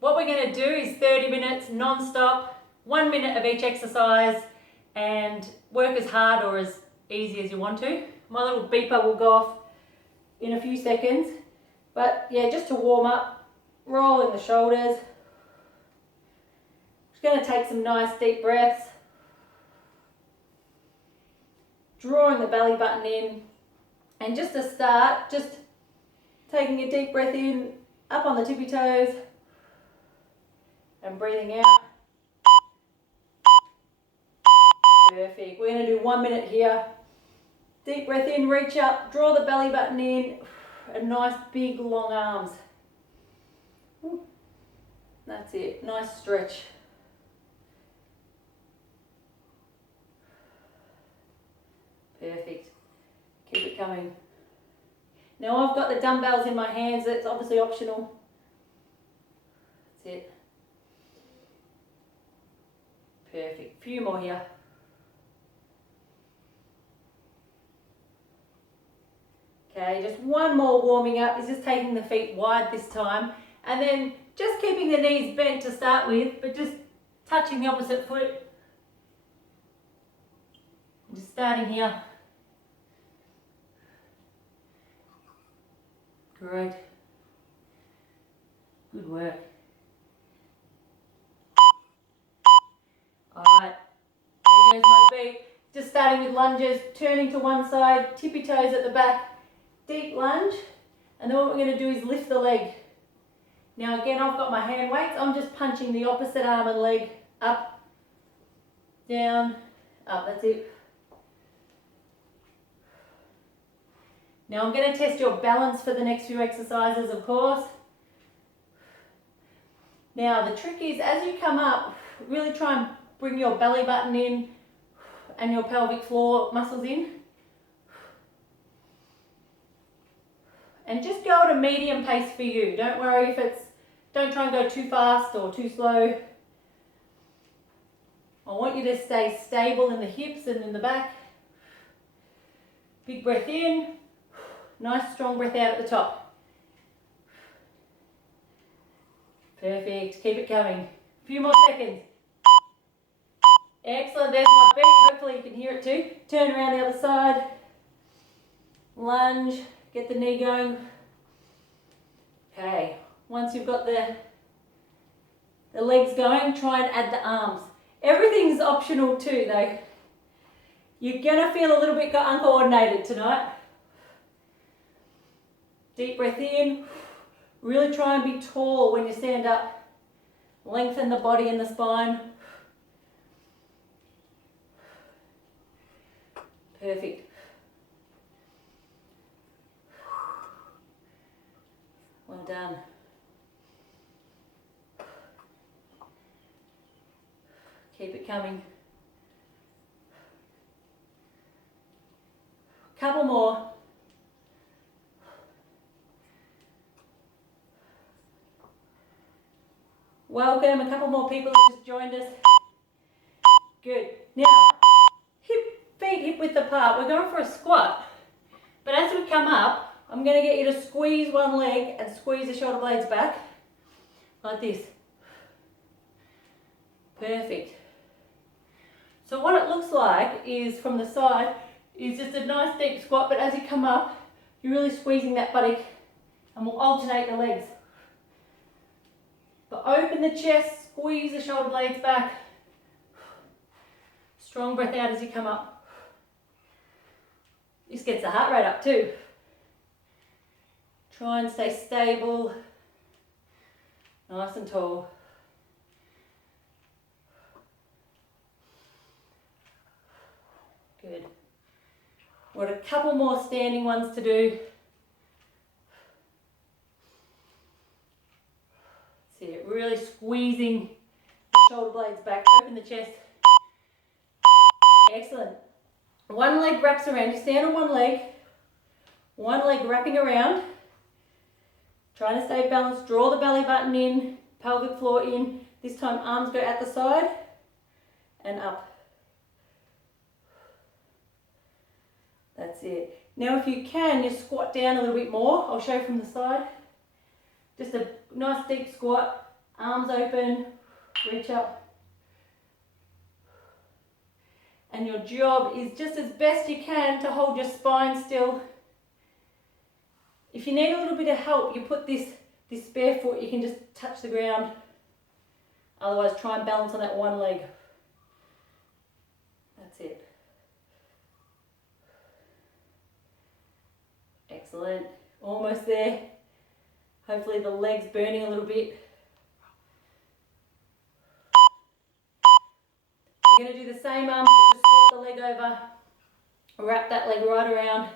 What we're going to do is 30 minutes non-stop, 1 minute of each exercise, and work as hard or as easy as you want to. My little beeper will go off in a few seconds, but yeah, just to warm up, rolling the shoulders. Just going to take some nice deep breaths, drawing the belly button in, and just to start, just taking a deep breath in, up on the tippy toes, and breathing out. Perfect. We're going to do 1 minute here. Deep breath in, reach up, draw the belly button in, and nice big long arms. That's it. Nice stretch. Perfect. Keep it coming. Now I've got the dumbbells in my hands. That's obviously optional. That's it. Perfect. Few more here. Okay, just one more warming up. Is just taking the feet wide this time, and then just keeping the knees bent to start with, but just touching the opposite foot. Just starting here. Great. Good work. Alright, there goes my feet. Just starting with lunges, turning to one side, tippy toes at the back, deep lunge, and then what we're going to do is lift the leg. Now again, I've got my hand weights, I'm just punching the opposite arm and leg up, down, up, that's it. Now I'm going to test your balance for the next few exercises, of course. Now the trick is, as you come up, really try and bring your belly button in and your pelvic floor muscles in. And just go at a medium pace for you. Don't worry if it's, don't try and go too fast or too slow. I want you to stay stable in the hips and in the back. Big breath in. Nice strong breath out at the top. Perfect. Keep it coming. A few more seconds. Excellent. There's my beat. Hopefully you can hear it too. Turn around the other side. Lunge. Get the knee going. Okay. Once you've got the legs going, try and add the arms. Everything's optional too though. You're going to feel a little bit uncoordinated tonight. Deep breath in. Really try and be tall when you stand up. Lengthen the body and the spine. Perfect. Well done. Keep it coming. Couple more. Welcome, a couple more people have just joined us. Good. Now, feet hip width apart. We're going for a squat. But as we come up, I'm going to get you to squeeze one leg and squeeze the shoulder blades back. Like this. Perfect. So what it looks like is, from the side, is just a nice deep squat, but as you come up, you're really squeezing that buttock, and we'll alternate the legs. But open the chest, squeeze the shoulder blades back. Strong breath out as you come up. This gets the heart rate up too. Try and stay stable, nice and tall. Good. We've got a couple more standing ones to do. See it, really squeezing the shoulder blades back, open the chest. Excellent. One leg wraps around, you stand on one leg wrapping around. Trying to stay balanced, draw the belly button in, pelvic floor in. This time arms go at the side and up. That's it. Now if you can, you squat down a little bit more. I'll show from the side. Just a nice deep squat, arms open, reach up. And your job is just as best you can to hold your spine still. If you need a little bit of help, you put this bare foot, you can just touch the ground. Otherwise, try and balance on that one leg. That's it. Excellent. Almost there. Hopefully the leg's burning a little bit. We're going to do the same arms, but just swap the leg over. Wrap that leg right around.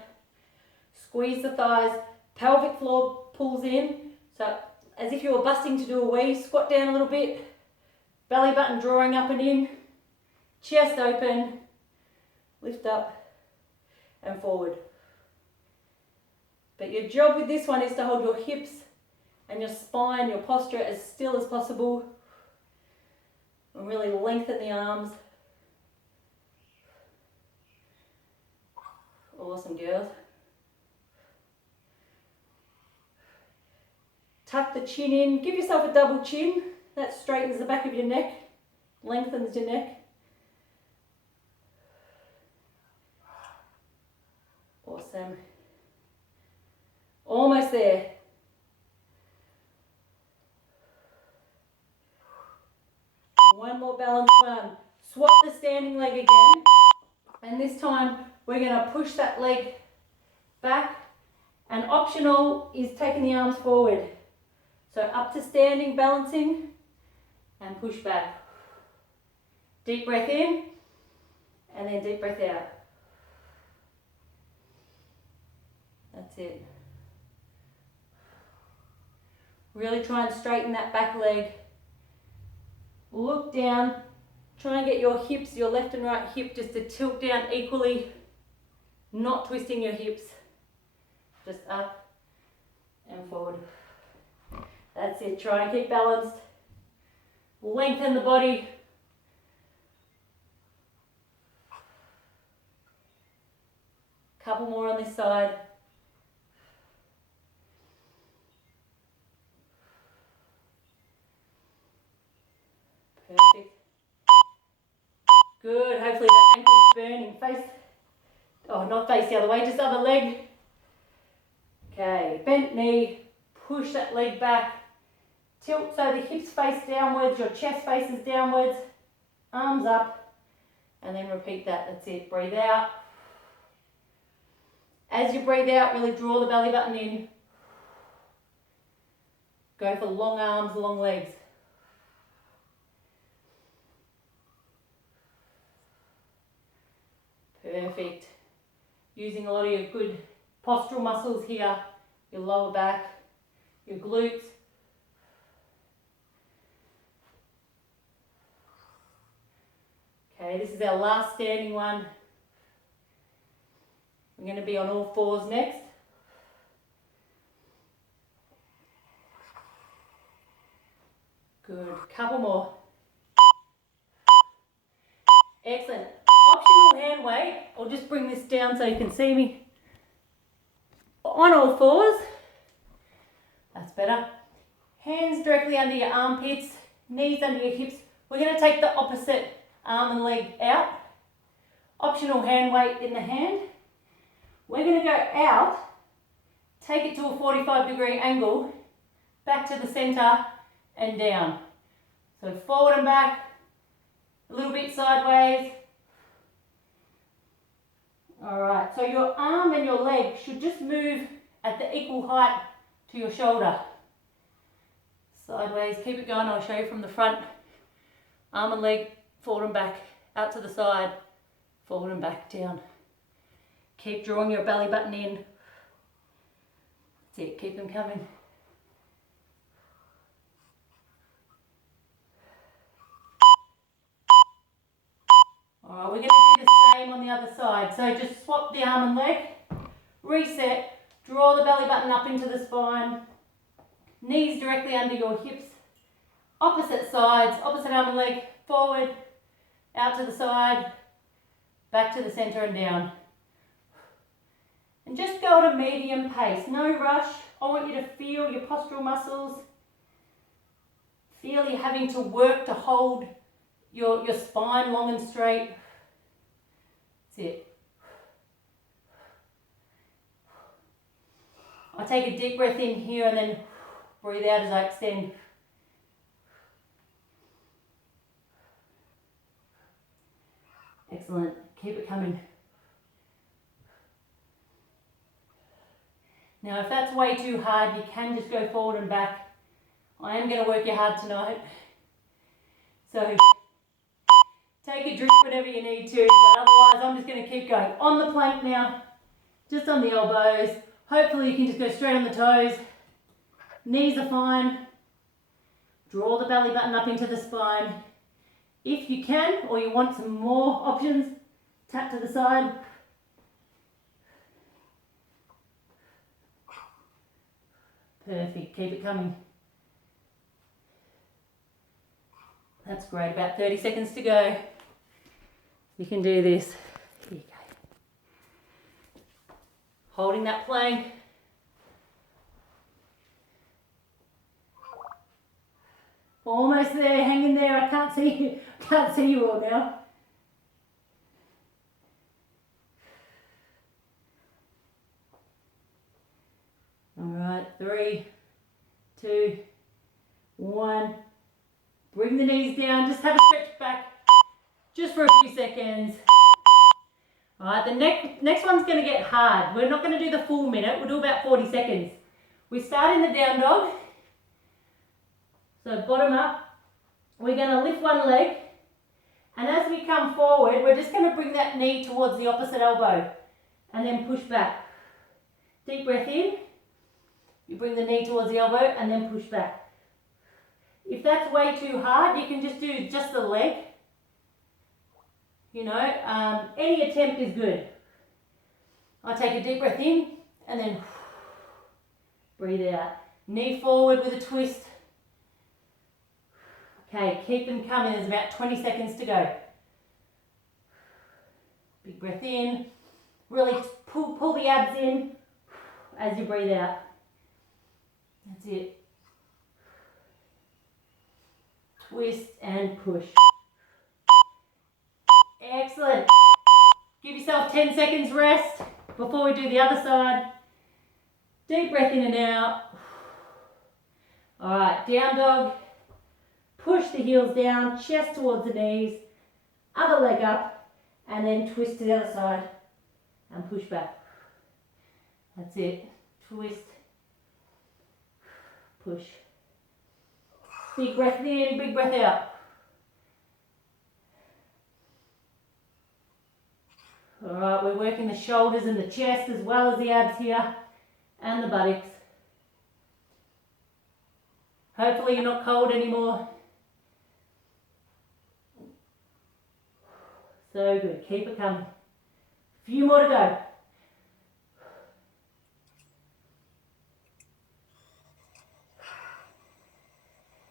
Squeeze the thighs. Pelvic floor pulls in. So as if you were busting to do a wee. Squat down a little bit. Belly button drawing up and in. Chest open. Lift up and forward. But your job with this one is to hold your hips and your spine, your posture as still as possible. And really lengthen the arms. Awesome, girls. Tuck the chin in. Give yourself a double chin. That straightens the back of your neck. Lengthens your neck. Awesome. Almost there. One more balance one. Swap the standing leg again. And this time we're going to push that leg back. And optional is taking the arms forward. So up to standing, balancing, and push back. Deep breath in, and then deep breath out. That's it. Really try and straighten that back leg. Look down. Try and get your hips, your left and right hip, just to tilt down equally. Not twisting your hips. Just up and forward. That's it. Try and keep balanced. Lengthen the body. Couple more on this side. Perfect. Good. Hopefully that ankle's burning. Face. Oh, not face the other way, just other leg. Okay, bent knee. Push that leg back. Tilt so the hips face downwards, your chest faces downwards. Arms up. And then repeat that. That's it. Breathe out. As you breathe out, really draw the belly button in. Go for long arms, long legs. Perfect. Using a lot of your good postural muscles here. Your lower back, your glutes. Okay, this is our last standing one. We're going to be on all fours next. Good. Couple more. Excellent. Optional hand weight. I'll just bring this down so you can see me. On all fours. That's better. Hands directly under your armpits, knees under your hips. We're going to take the opposite arm and leg out. Optional hand weight in the hand. We're going to go out, take it to a 45-degree angle, back to the center and down. So forward and back, a little bit sideways. All right, so your arm and your leg should just move at the equal height to your shoulder. Sideways, keep it going, I'll show you from the front. Arm and leg, forward and back, out to the side, forward and back, down. Keep drawing your belly button in. That's it, keep them coming. Alright, we're going to do the same on the other side. So just swap the arm and leg, reset, draw the belly button up into the spine, knees directly under your hips, opposite sides, opposite arm and leg, forward, out to the side, back to the center and down. And just go at a medium pace, no rush. I want you to feel your postural muscles. Feel you're having to work to hold your spine long and straight. That's it. I take a deep breath in here and then breathe out as I extend. Excellent. Keep it coming. Now, if that's way too hard, you can just go forward and back. I am going to work you hard tonight. So, take a drink whenever you need to, but otherwise I'm just going to keep going. On the plank now, just on the elbows. Hopefully you can just go straight on the toes. Knees are fine. Draw the belly button up into the spine. If you can, or you want some more options, tap to the side. Perfect, keep it coming. That's great, about 30 seconds to go. You can do this. Here you go. Holding that plank. Almost there, hang in there. I can't see you. Can't see you all now. All right, 3, 2, 1. Bring the knees down. Just have a stretch back, just for a few seconds. All right, the next one's going to get hard. We're not going to do the full minute. We'll do about 40 seconds. We start in the down dog. So bottom up. We're going to lift one leg. And as we come forward, we're just going to bring that knee towards the opposite elbow. And then push back. Deep breath in. You bring the knee towards the elbow and then push back. If that's way too hard, you can just do just the leg. You know, any attempt is good. I take a deep breath in and then breathe out. Knee forward with a twist. Okay, keep them coming. There's about 20 seconds to go. Big breath in. Really pull the abs in as you breathe out. That's it. Twist and push. Excellent. Give yourself 10 seconds rest before we do the other side. Deep breath in and out. All right, down dog. Push the heels down, chest towards the knees, other leg up, and then twist to the other side and push back. That's it. Twist, push. Big breath in, big breath out. All right, we're working the shoulders and the chest as well as the abs here and the buttocks. Hopefully you're not cold anymore. So good, keep it coming. A few more to go.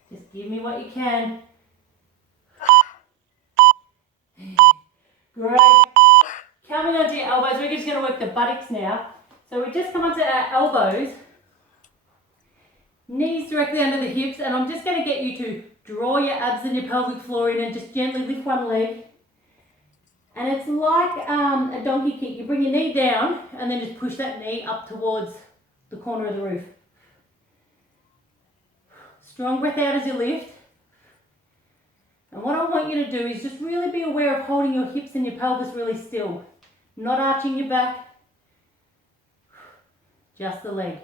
Just give me what you can. Great. Coming onto your elbows, we're just going to work the buttocks now. So we just come onto our elbows, knees directly under the hips, and I'm just going to get you to draw your abs and your pelvic floor in and just gently lift one leg. And it's like a donkey kick. You bring your knee down and then just push that knee up towards the corner of the roof. Strong breath out as you lift. And what I want you to do is just really be aware of holding your hips and your pelvis really still. Not arching your back, just the leg.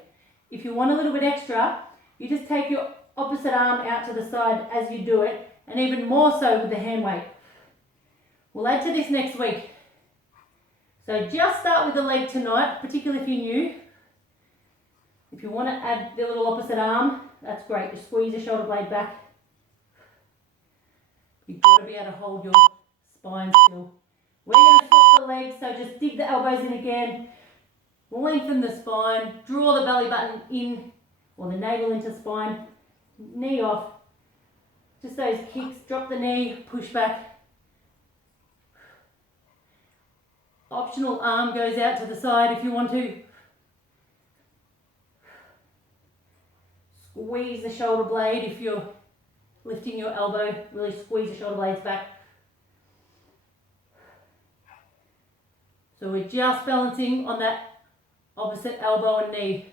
If you want a little bit extra, you just take your opposite arm out to the side as you do it, and even more so with the hand weight. We'll add to this next week. So just start with the leg tonight, particularly if you're new. If you want to add the little opposite arm, that's great. Just squeeze your shoulder blade back. You've got to be able to hold your spine still. We're going to swap the legs, so just dig the elbows in again. Lengthen the spine, draw the belly button in, or the navel into spine. Knee off. Just those kicks, drop the knee, push back. Optional arm goes out to the side if you want to. squeeze the shoulder blade. If you're lifting your elbow, really squeeze the shoulder blades back. So we're just balancing on that opposite elbow and knee.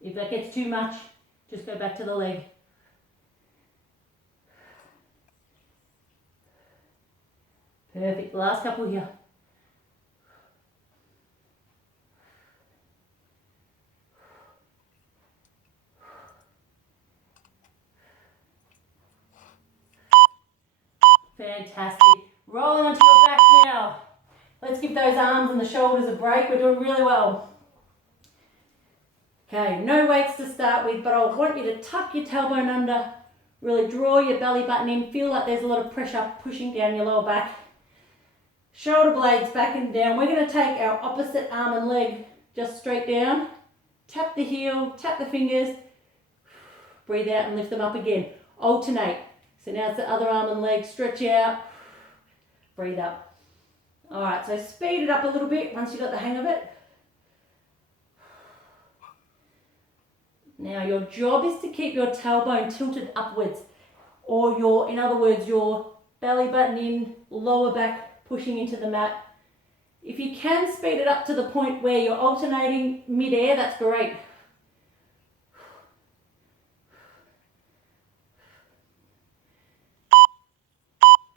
If that gets too much, just go back to the leg. Perfect. Last couple here. Fantastic. Rolling onto your back now. Let's give those arms and the shoulders a break. We're doing really well. Okay, no weights to start with, but I want you to tuck your tailbone under, really draw your belly button in, feel like there's a lot of pressure pushing down your lower back. Shoulder blades back and down. We're going to take our opposite arm and leg just straight down. Tap the heel, tap the fingers, breathe out and lift them up again. Alternate. So now it's the other arm and leg, stretch out, breathe up. All right, so speed it up a little bit once you've got the hang of it. Now your job is to keep your tailbone tilted upwards, or in other words, your belly button in, lower back pushing into the mat. If you can speed it up to the point where you're alternating mid-air, that's great.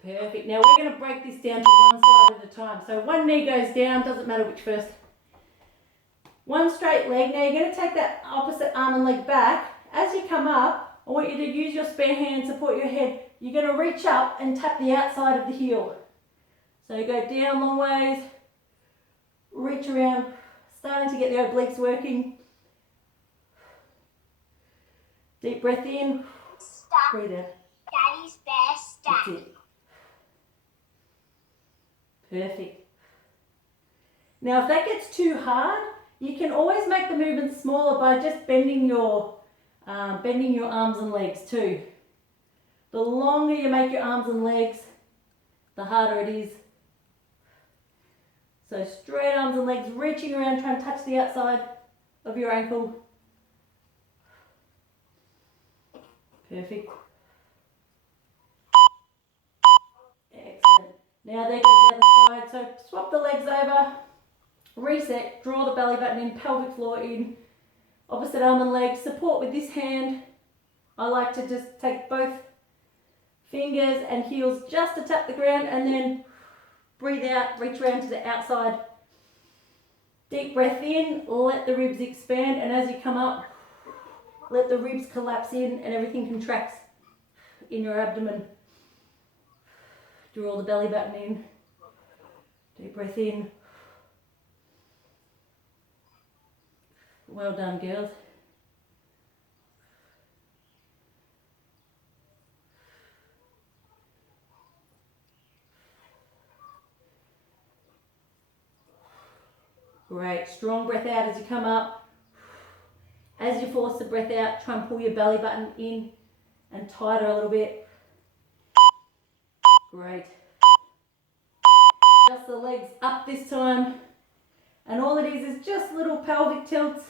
Perfect. Now we're going to break this down to one side at a time. So one knee goes down, doesn't matter which first. One straight leg. Now you're going to take that opposite arm and leg back. As you come up, I want you to use your spare hand, support your head. You're going to reach up and tap the outside of the heel. So you go down long ways, reach around, starting to get the obliques working. Deep breath in, breathe out. Daddy's best step. That's it. Perfect. Now if that gets too hard, you can always make the movement smaller by just bending your arms and legs too. The longer you make your arms and legs, the harder it is. So straight arms and legs, reaching around, trying to touch the outside of your ankle. Perfect. Excellent. Now there goes the other side. So swap the legs over, reset, draw the belly button in, pelvic floor in, opposite arm and leg, support with this hand. I like to just take both fingers and heels just to tap the ground and then breathe out, reach around to the outside. Deep breath in, let the ribs expand, and as you come up, let the ribs collapse in and everything contracts in your abdomen. Draw the belly button in. Deep breath in. Well done, girls. Great. Strong breath out as you come up. As you force the breath out, try and pull your belly button in and tighter a little bit. Great. Just the legs up this time. And all it is just little pelvic tilts.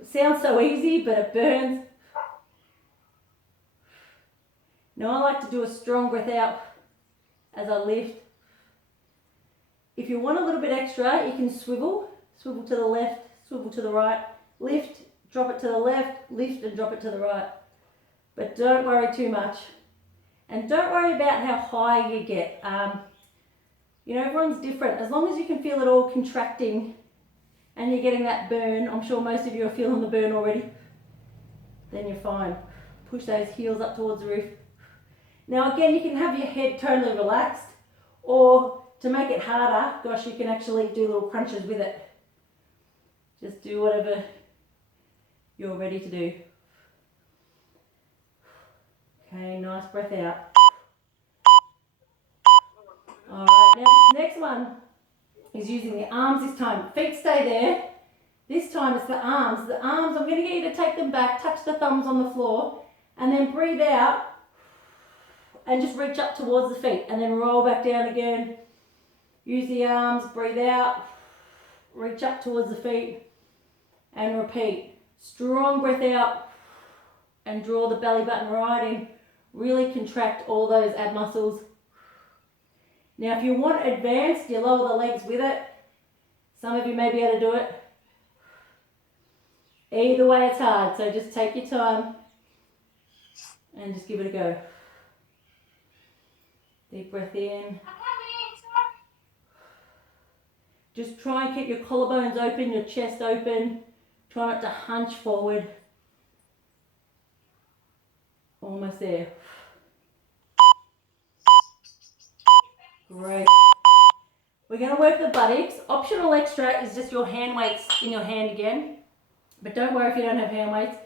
It sounds so easy, but it burns. Now I like to do a strong breath out as I lift. If you want a little bit extra, you can swivel to the left, swivel to the right, lift, drop it to the left, lift and drop it to the right. But don't worry too much. And don't worry about how high you get. Everyone's different. As long as you can feel it all contracting and you're getting that burn, I'm sure most of you are feeling the burn already, then you're fine. Push those heels up towards the roof. Now again, you can have your head totally relaxed, or to make it harder, gosh, you can actually do little crunches with it. Just do whatever you're ready to do. Okay, nice breath out. Alright, now this next one is using the arms this time. Feet stay there. This time it's the arms. The arms, I'm going to get you to take them back, touch the thumbs on the floor, and then breathe out and just reach up towards the feet and then roll back down again. Use the arms, breathe out, reach up towards the feet and repeat. Strong breath out and draw the belly button right in. Really contract all those ab muscles. Now if you want advanced, you lower the legs with it. Some of you may be able to do it. Either way it's hard, so just take your time and just give it a go. Deep breath in. Just try and keep your collarbones open, your chest open. Try not to hunch forward. Almost there. Great. We're going to work the buttocks. Optional extra is just your hand weights in your hand again. But don't worry if you don't have hand weights.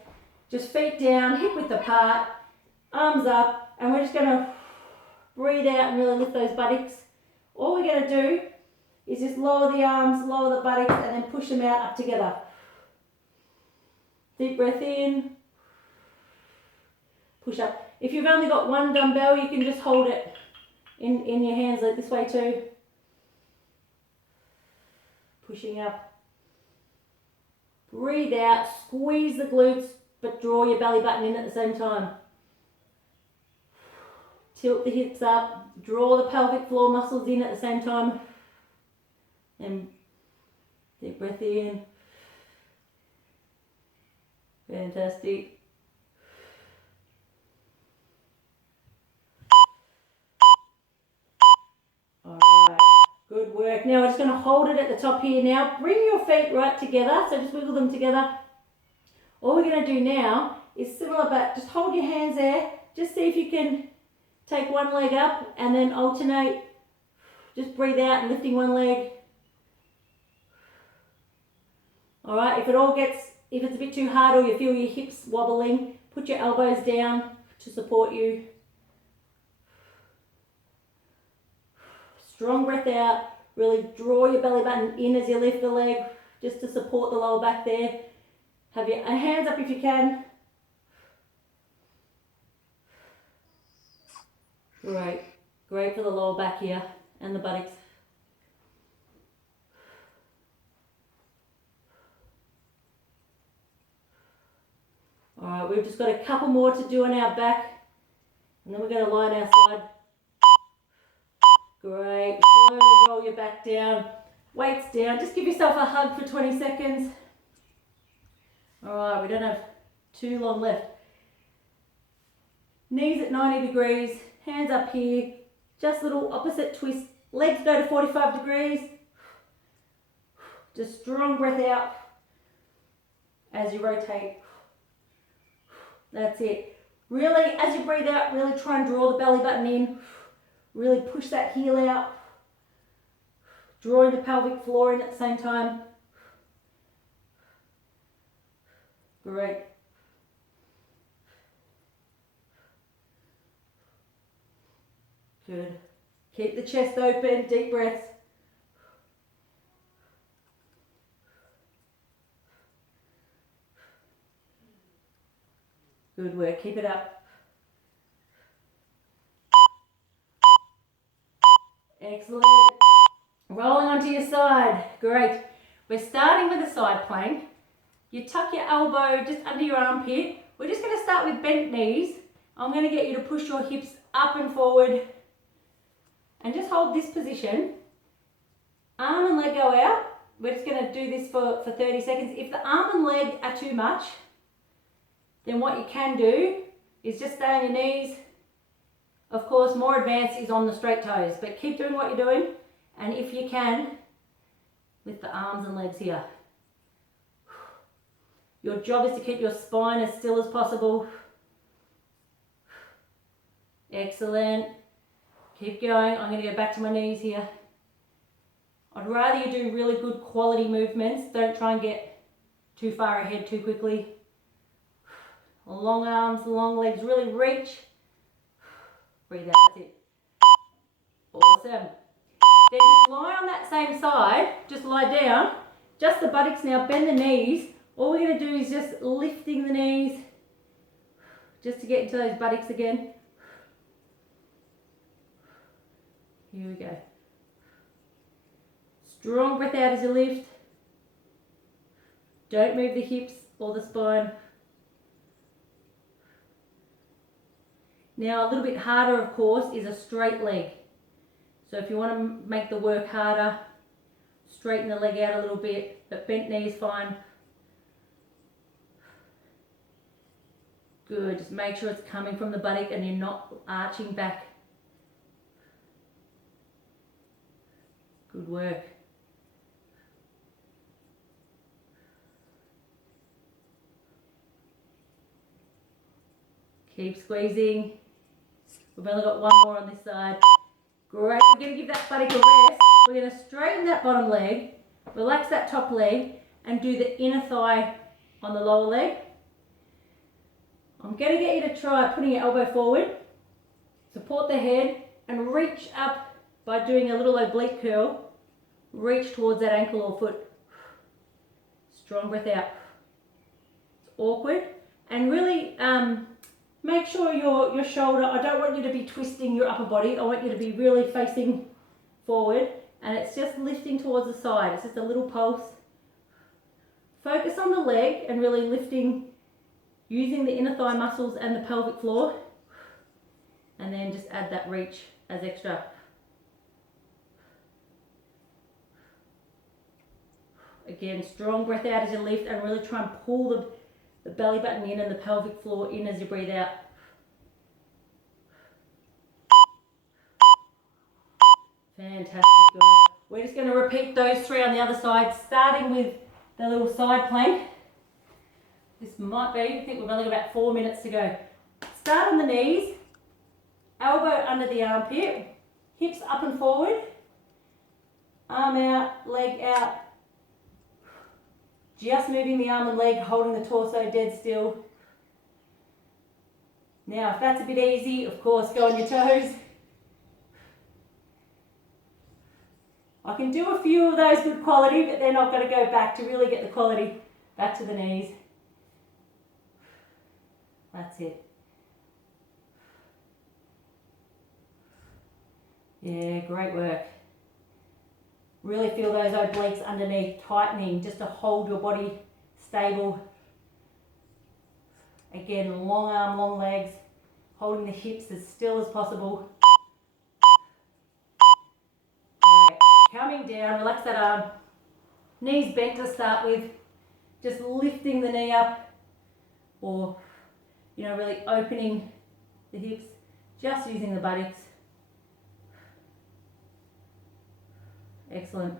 Just feet down, hip width apart, arms up, and we're just going to breathe out and really lift those buttocks. All we're going to do is just lower the arms, lower the buttocks, and then push them out up together. Deep breath in. Push up. If you've only got one dumbbell, you can just hold it in your hands like this way too. Pushing up. Breathe out, squeeze the glutes, but draw your belly button in at the same time. Tilt the hips up, draw the pelvic floor muscles in at the same time. And deep breath in. Fantastic. Alright, good work. Now we're just going to hold it at the top here now. Bring your feet right together, so just wiggle them together. All we're going to do now is similar, but just hold your hands there. Just see if you can take one leg up and then alternate. Just breathe out and lifting one leg. Alright, if it's a bit too hard or you feel your hips wobbling, put your elbows down to support you. Strong breath out, really draw your belly button in as you lift the leg, just to support the lower back there. Have your hands up if you can. Great, great for the lower back here and the buttocks. Alright, we've just got a couple more to do on our back, and then we're going to line our side. Great, slowly roll your back down, weights down, just give yourself a hug for 20 seconds. Alright, we don't have too long left. Knees at 90 degrees, hands up here, just little opposite twist, legs go to 45 degrees. Just strong breath out as you rotate. That's it. Really, as you breathe out, really try and draw the belly button in. Really push that heel out. Drawing the pelvic floor in at the same time. Great. Good. Keep the chest open, deep breaths. Good work, keep it up. Excellent. Rolling onto your side. Great. We're starting with a side plank. You tuck your elbow just under your armpit. We're just going to start with bent knees. I'm going to get you to push your hips up and forward. And just hold this position. Arm and leg go out. We're just going to do this for 30 seconds. If the arm and leg are too much, then what you can do is just stay on your knees. Of course, more advanced is on the straight toes, but keep doing what you're doing. And if you can, lift the arms and legs here. Your job is to keep your spine as still as possible. Excellent. Keep going. I'm going to go back to my knees here. I'd rather you do really good quality movements. Don't try and get too far ahead too quickly. Long arms, long legs, really reach. Breathe out, that's it. Awesome. Then just lie on that same side, just lie down, just the buttocks now, bend the knees. All we're going to do is just lifting the knees, just to get into those buttocks again. Here we go. Strong breath out as you lift. Don't move the hips or the spine. Now a little bit harder, of course, is a straight leg. So if you want to make the work harder, straighten the leg out a little bit, but bent knee is fine. Good, just make sure it's coming from the buttock and you're not arching back. Good work. Keep squeezing. We've only got one more on this side. Great, we're going to give that buttock a rest. We're going to straighten that bottom leg, relax that top leg, and do the inner thigh on the lower leg. I'm going to get you to try putting your elbow forward, support the head, and reach up by doing a little oblique curl. Reach towards that ankle or foot. Strong breath out. It's awkward. And really make sure your shoulder, I don't want you to be twisting your upper body. I want you to be really facing forward. And it's just lifting towards the side. It's just a little pulse. Focus on the leg and really lifting, using the inner thigh muscles and the pelvic floor. And then just add that reach as extra. Again, strong breath out as you lift and really try and pull the belly button in and the pelvic floor in as you breathe out. Fantastic, guys. We're just going to repeat those three on the other side, starting with the little side plank. This might be, I think we've only got about 4 minutes to go. Start on the knees, elbow under the armpit, hips up and forward, arm out, leg out. Just moving the arm and leg, holding the torso dead still. Now, if that's a bit easy, of course, go on your toes. I can do a few of those good quality, but then I've got to go back to really get the quality back to the knees. That's it. Yeah, great work. Really feel those obliques underneath tightening just to hold your body stable. Again, long arm, long legs, holding the hips as still as possible. Great. Coming down, relax that arm. Knees bent to start with. Just lifting the knee up or, really opening the hips. Just using the buttocks. Excellent.